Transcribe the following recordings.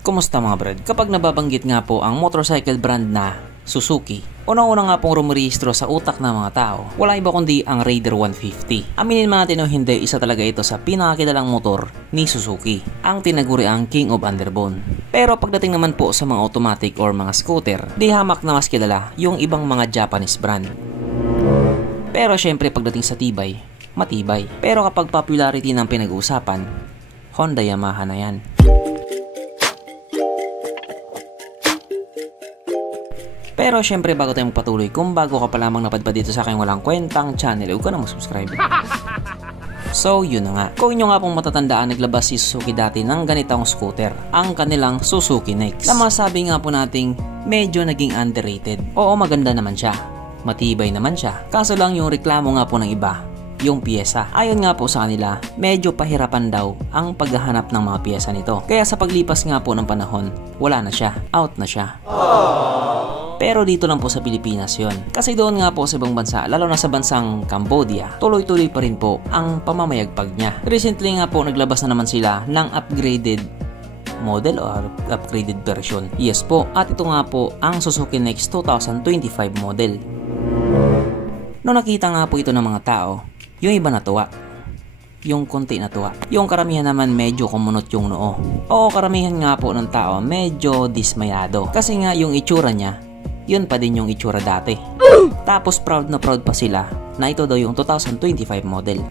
Kumusta mga brad? Kapag nababanggit nga po ang motorcycle brand na Suzuki, unang-una nga pong rumorehistro sa utak ng mga tao, wala iba kundi ang Raider 150. Aminin man natin o hindi, isa talaga ito sa pinakakilalang motor ni Suzuki, ang tinaguriang King of Underbone. Pero pagdating naman po sa mga automatic or mga scooter, di hamak na mas kilala yung ibang mga Japanese brand. Pero syempre pagdating sa tibay, matibay. Pero kapag popularity ng pinag-uusapan, Honda Yamaha na yan. Pero syempre bago tayo magpatuloy, kung bago ka pa lamang napadpad dito sa aking walang kwentang channel, huwag ka na mag-subscribe. So yun na nga, kung inyo nga pong matatandaan, naglabas si Suzuki dati ng ganitong scooter, ang kanilang Suzuki Next, na masabi nga po nating medyo naging underrated. Oo, maganda naman siya, matibay naman siya, kaso lang yung reklamo nga po ng iba, yung piyesa. Ayon nga po sa kanila, medyo pahirapan daw ang paghahanap ng mga piyesa nito. Kaya sa paglipas nga po ng panahon, wala na siya, out na siya. Pero dito lang po sa Pilipinas yon. Kasi doon nga po sa ibang bansa, lalo na sa bansang Cambodia, tuloy-tuloy pa rin po ang pamamayagpag niya. Recently nga po naglabas na naman sila ng upgraded model or upgraded version. Yes po, at ito nga po ang Suzuki Next 2025 model. Noong nakita nga po ito ng mga tao, yung iba natuwa, yung konti natuwa. Yung karamihan naman medyo kumunot yung noo. Oo, karamihan nga po ng tao medyo dismayado. Kasi nga yung itsura niya, yun pa din yung itsura dati. Tapos proud na proud pa sila na ito daw yung 2025 model.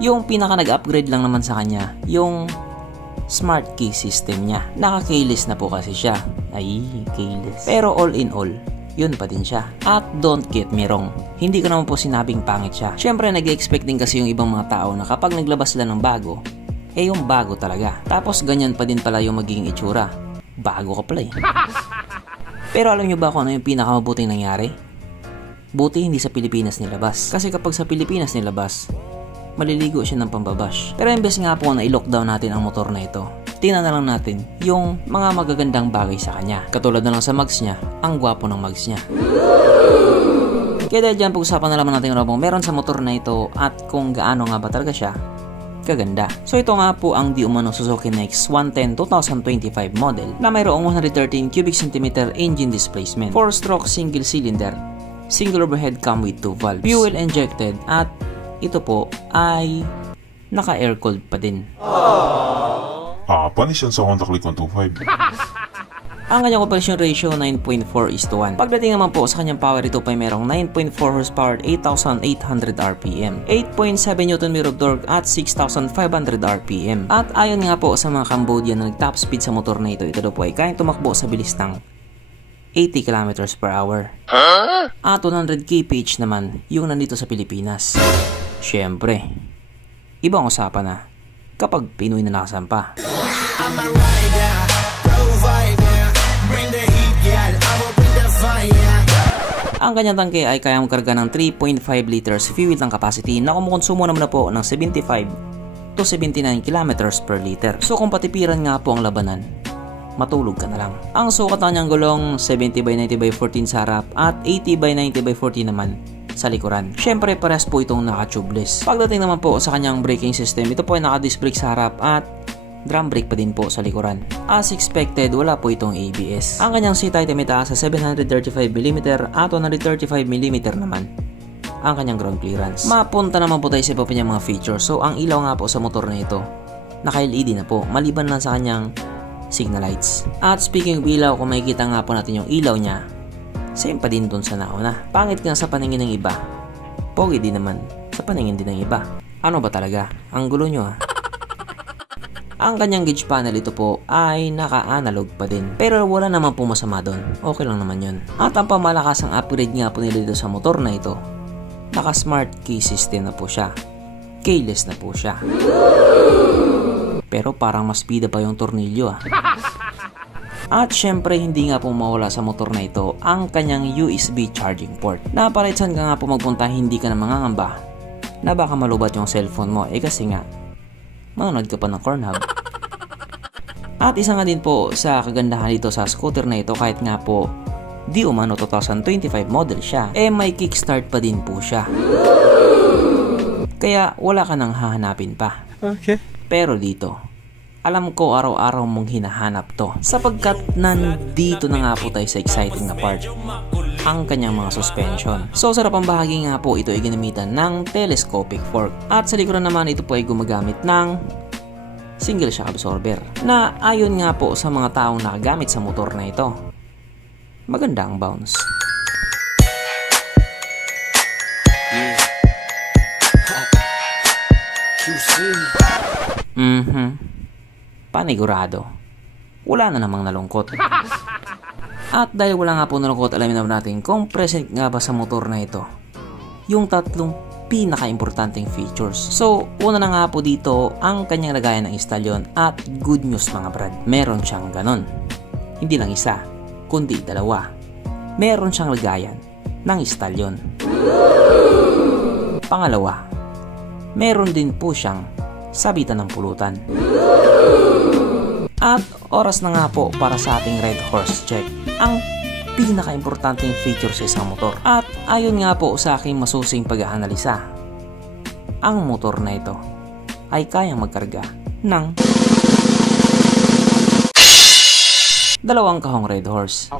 Yung pinaka nag-upgrade lang naman sa kanya, yung smart key system niya. Naka-keyless na po kasi siya. Ay, keyless. Pero all in all, yun pa din siya. At don't get me wrong, hindi ko naman po sinabing pangit siya. Syempre nag-expect din kasi yung ibang mga tao na kapag naglabas sila ng bago, eh yung bago talaga. Tapos ganyan pa din pala yung magiging itsura. Bago ka pala eh. Pero alam nyo ba kung ano yung pinakamabuting nangyari? Buti hindi sa Pilipinas nilabas. Kasi kapag sa Pilipinas nilabas, maliligo siya ng pambabash. Pero imbes nga po na i-lockdown natin ang motor na ito, tingnan na lang natin yung mga magagandang bagay sa kanya. Katulad na lang sa mags niya, ang gwapo ng mags niya. Kaya dahil dyan, pag-usapan na naman natin yung meron sa motor na ito at kung gaano nga ba talaga siya kaganda. So ito nga po ang di umano Suzuki Next 110 2025 model na mayroong 113 cubic centimeter engine displacement, 4-stroke single cylinder, single overhead cam with 2 valves, fuel injected, at ito po ay naka-air cooled pa din. Panis yan sa Honda Click 125. Ang kanyang compression ratio 9.4:1. Pagdating naman po sa kanyang power, ito pa ay merong 9.4 horsepower, 8,800 RPM, 8.7 Nm of torque at 6,500 RPM. At ayon nga po sa mga Cambodian na nag-top speed sa motor na ito daw po ay kayang tumakbo sa bilis ng 80 km/h. At 100 kph naman yung nandito sa Pilipinas. Syempre, ibang usapan na kapag Pinoy na nakasampa. Ang kanyang tangke ay kayang magkarga ng 3.5 liters fuel tank capacity na kumukonsumo naman na po ng 75 to 79 kilometers per liter. So kung patipiran nga po ang labanan, matulog ka na lang. Ang sukat ng kanyang gulong 70/90/14 sa harap at 80/90/14 naman sa likuran. Syempre parehas po itong naka-tubeless. Pagdating naman po sa kanyang braking system, ito po ay naka-disc brake sa harap at drum brake pa din po sa likuran. As expected, wala po itong ABS. Ang kanyang seat height ay may taas sa 735mm at 135mm naman ang kanyang ground clearance. Mapunta naman po tayo sa iba pa niyang mga features. So ang ilaw nga po sa motor na ito, naka-LED na po, maliban lang sa kanyang signal lights. At speaking of ilaw, kung makikita nga po natin yung ilaw niya, same pa din dun sa nauna. Pangit nga sa paningin ng iba, pogi din naman sa paningin din ng iba. Ano ba talaga? Ang gulo nyo ah. Ang kanyang gauge panel ito po ay naka-analog pa din. Pero wala naman po masama doon. Okay lang naman yun. At ang pamamakasang upgrade nga po nila dito sa motor na ito, naka-smart key system na po siya. Keyless na po siya. Pero parang mas bida pa yung tornilyo ah. At syempre hindi nga po mawala sa motor na ito ang kanyang USB charging port. Napalitsan ka nga po magpunta, hindi ka na mangangamba na baka malubat yung cellphone mo. Kasi nga manonood ka pa ng Cornhub. At isa nga din po sa kagandahan dito sa scooter na ito, kahit nga po di umano 2025 model siya, may kickstart pa din po siya. Kaya wala ka nang hahanapin pa. Okay. Pero dito, Alam ko araw-araw mong hinahanap to sapagkat nandito na nga po tayo sa exciting na part, ang kanyang mga suspension. So sa harapang bahagi nga po ito ay ginamitan ng telescopic fork at sa likuran naman ito po ay gumagamit ng single shock absorber na ayon nga po sa mga taong nakagamit sa motor na ito, maganda ang bounce. Panigurado, wala na namang nalungkot. At dahil wala nga po nalungkot, alamin naman natin kung present nga ba sa motor na ito yung tatlong pinaka-importanting features. So, una na nga po dito ang kanyang lagayan ng istalyon at good news mga brad, meron siyang ganon. Hindi lang isa, kundi dalawa. Meron siyang lagayan ng istalyon. Pangalawa, meron din po siyang sabitan ng pulutan. At oras na nga po para sa ating Red Horse check, ang pinaka-importanting feature sa isang motor. At ayon nga po sa aking masusing pag-aanalisa, ang motor na ito ay kayang magkarga ng 2 kahong Red Horse.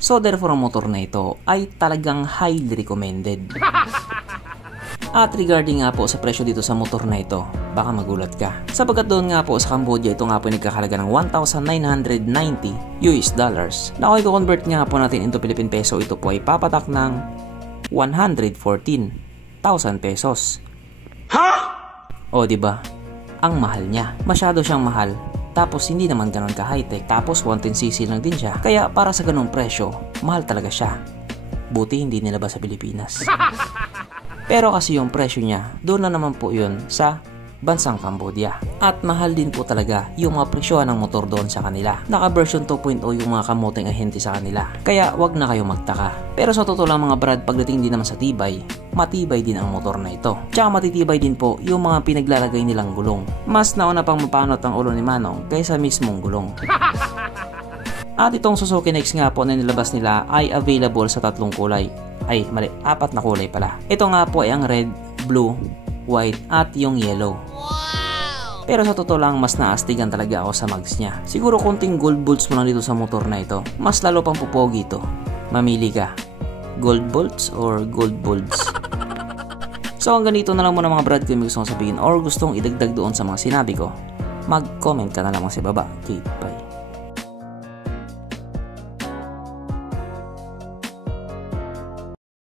So therefore ang motor na ito ay talagang highly recommended. At regarding nga po sa presyo dito sa motor na ito, baka magulat ka. Sapagkat doon nga po sa Cambodia, ito nga po ay nagkakalaga ng $1,990 Na kung i-convert nga po natin into Philippine peso, ito po ay papatak ng 114,000 pesos. Ha? O diba? Ang mahal niya. Masyado siyang mahal. Tapos hindi naman ganon ka high-tech. Tapos 110cc lang din siya. Kaya para sa ganong presyo, mahal talaga siya. Buti hindi nilabas sa Pilipinas. Pero kasi yung presyo niya, doon na naman po yun sa bansang Cambodia. At mahal din po talaga yung mga presyohan ng motor doon sa kanila. Naka version 2.0 yung mga kamoting ahente sa kanila. Kaya wag na kayo magtaka. Pero sa totoo lang mga brad, pagdating din naman sa tibay, matibay din ang motor na ito. Tsaka matitibay din po yung mga pinaglalagay nilang gulong. Mas nauna pang mapanot ang ulo ni Manong kaysa mismong gulong. At itong Suzuki Next nga po na nilabas nila ay available sa 3 kulay. Ay, mali, 4 na kulay pala. Ito nga po ay ang red, blue, white at yung yellow. Pero sa totoo lang, mas naastigan talaga ako sa mags niya. Siguro konting gold bolts mo lang dito sa motor na ito. Mas lalo pang pupogi ito. Mamili ka. Gold bolts or gold bulbs? So hanggang dito na lang muna mga brad, kung may gusto kong sabihin or gustong idagdag doon sa mga sinabi ko, mag-comment ka na lamang sa baba. Okay, bye.